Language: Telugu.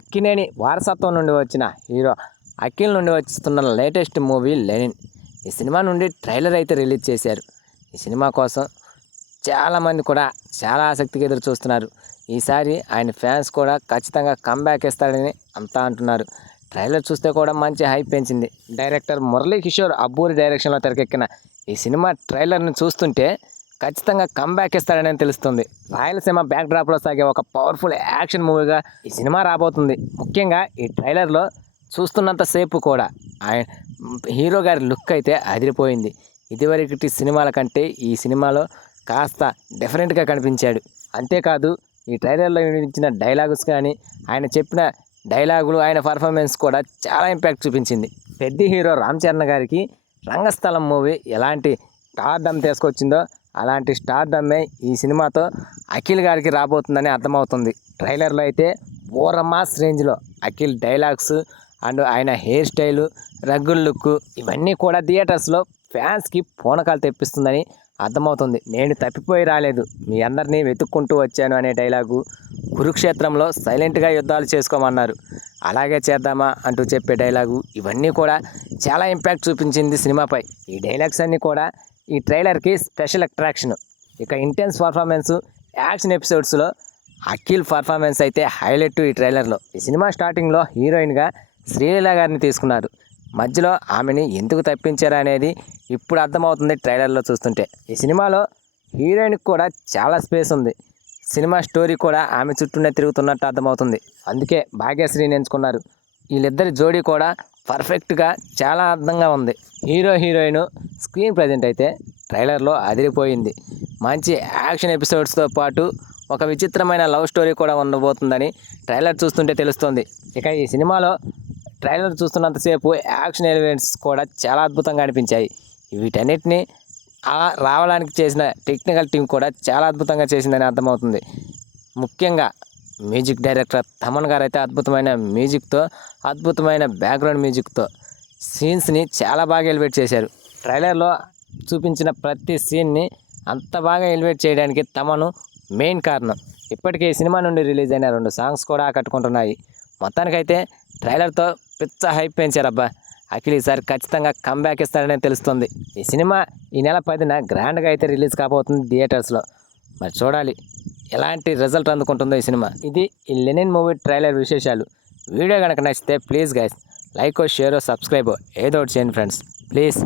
అక్కినేని వారసత్వం నుండి వచ్చిన హీరో అఖిల్ నుండి వస్తున్న లేటెస్ట్ మూవీ లెనిన్. ఈ సినిమా నుండి ట్రైలర్ అయితే రిలీజ్ చేశారు. ఈ సినిమా కోసం చాలామంది కూడా చాలా ఆసక్తిగా ఎదురు చూస్తున్నారు. ఈసారి ఆయన ఫ్యాన్స్ కూడా ఖచ్చితంగా కంబ్యాక్ ఇస్తాడని అంతా అంటున్నారు. ట్రైలర్ చూస్తే కూడా మంచి హైప్ పెంచింది. డైరెక్టర్ మురళీ కిషోర్ అబ్బూరి డైరెక్షన్లో తెరకెక్కిన ఈ సినిమా ట్రైలర్ను చూస్తుంటే ఖచ్చితంగా కంబ్యాక్ ఇస్తాడని తెలుస్తుంది. రాయలసీమ బ్యాక్డ్రాప్లో సాగే ఒక పవర్ఫుల్ యాక్షన్ మూవీగా ఈ సినిమా రాబోతుంది. ముఖ్యంగా ఈ ట్రైలర్లో చూస్తున్నంతసేపు కూడా ఆయన హీరో గారి లుక్ అయితే అదిరిపోయింది. ఇదివరకటి సినిమాల కంటే ఈ సినిమాలో కాస్త డిఫరెంట్గా కనిపించాడు. అంతేకాదు ఈ ట్రైలర్లో వినిపించిన డైలాగ్స్ కానీ ఆయన చెప్పిన డైలాగులు ఆయన పర్ఫార్మెన్స్ కూడా చాలా ఇంపాక్ట్ చూపించింది. పెద్ద హీరో రామ్ చరణ్ గారికి రంగస్థలం మూవీ ఎలాంటి స్టార్డమ్ తీసుకొచ్చిందో అలాంటి స్టార్డమ్మే ఈ సినిమాతో అఖిల్ గారికి రాబోతుందని అర్థమవుతుంది. ట్రైలర్లో అయితే ఓరమాస్ రేంజ్లో అఖిల్ డైలాగ్స్ అండ్ ఆయన హెయిర్ స్టైలు, రగ్గుల్ లుక్ ఇవన్నీ కూడా థియేటర్స్లో ఫ్యాన్స్కి పూనకాలు తెప్పిస్తుందని అర్థమవుతుంది. నేను తప్పిపోయి రాలేదు, మీ అందరినీ వెతుక్కుంటూ వచ్చాను అనే డైలాగు, కురుక్షేత్రంలో సైలెంట్గా యుద్ధాలు చేసుకోమన్నారు, అలాగే చేద్దామా అంటూ చెప్పే డైలాగు ఇవన్నీ కూడా చాలా ఇంపాక్ట్ చూపించింది సినిమాపై. ఈ డైలాగ్స్ అన్నీ కూడా ఈ ట్రైలర్కి స్పెషల్ అట్రాక్షన్. ఇక ఇంటెన్స్ పర్ఫార్మెన్స్, యాక్షన్ ఎపిసోడ్స్లో అఖిల్ పర్ఫార్మెన్స్ అయితే హైలైట్ ఈ ట్రైలర్లో. ఈ సినిమా స్టార్టింగ్లో హీరోయిన్గా శ్రీలీల గారిని తీసుకున్నారు. మధ్యలో ఆమెని ఎందుకు తప్పించారు అనేది ఇప్పుడు అర్థమవుతుంది ట్రైలర్లో చూస్తుంటే. ఈ సినిమాలో హీరోయిన్కి కూడా చాలా స్పేస్ ఉంది. సినిమా స్టోరీ కూడా ఆమె చుట్టూనే తిరుగుతున్నట్టు అర్థమవుతుంది. అందుకే భాగ్యశ్రీని ఎంచుకున్నారు. వీళ్ళిద్దరి జోడీ కూడా పర్ఫెక్ట్గా చాలా అందంగా ఉంది. హీరో హీరోయిన్ స్క్రీన్ ప్రజెంట్ అయితే ట్రైలర్లో అదిరిపోయింది. మంచి యాక్షన్ ఎపిసోడ్స్తో పాటు ఒక విచిత్రమైన లవ్ స్టోరీ కూడా ఉండబోతుందని ట్రైలర్ చూస్తుంటే తెలుస్తుంది. ఇక ఈ సినిమాలో ట్రైలర్ చూస్తున్నంతసేపు యాక్షన్ ఎలిమెంట్స్ కూడా చాలా అద్భుతంగా అనిపించాయి. వీటన్నిటిని రావడానికి చేసిన టెక్నికల్ టీం కూడా చాలా అద్భుతంగా చేసిందని అర్థమవుతుంది. ముఖ్యంగా మ్యూజిక్ డైరెక్టర్ తమన్ గారు అయితే అద్భుతమైన మ్యూజిక్తో, అద్భుతమైన బ్యాక్గ్రౌండ్ మ్యూజిక్తో సీన్స్ని చాలా బాగా ఎలివేట్ చేశారు. ట్రైలర్లో చూపించిన ప్రతి సీన్ని అంత బాగా ఎలివేట్ చేయడానికి తమను మెయిన్ కారణం. ఇప్పటికే ఈ సినిమా నుండి రిలీజ్ అయిన 2 సాంగ్స్ కూడా ఆకట్టుకుంటున్నాయి. మొత్తానికైతే ట్రైలర్తో పిచ్చ హైప్ పెంచారబ్బా. అఖిల్ ఈసారి ఖచ్చితంగా కంబ్యాక్ ఇస్తారనే తెలుస్తుంది. ఈ సినిమా ఈ నెల 10న గ్రాండ్గా అయితే రిలీజ్ కాబోతుంది థియేటర్స్లో. మరి చూడాలి ఎలాంటి రిజల్ట్ అందుకుంటుందో ఈ సినిమా. ఇది ఈ లెనిన్ మూవీ ట్రైలర్ విశేషాలు. వీడియో కనుక నచ్చితే please guys like, share, subscribe ఏదో ఒకటి చేయండి ఫ్రెండ్స్ ప్లీజ్.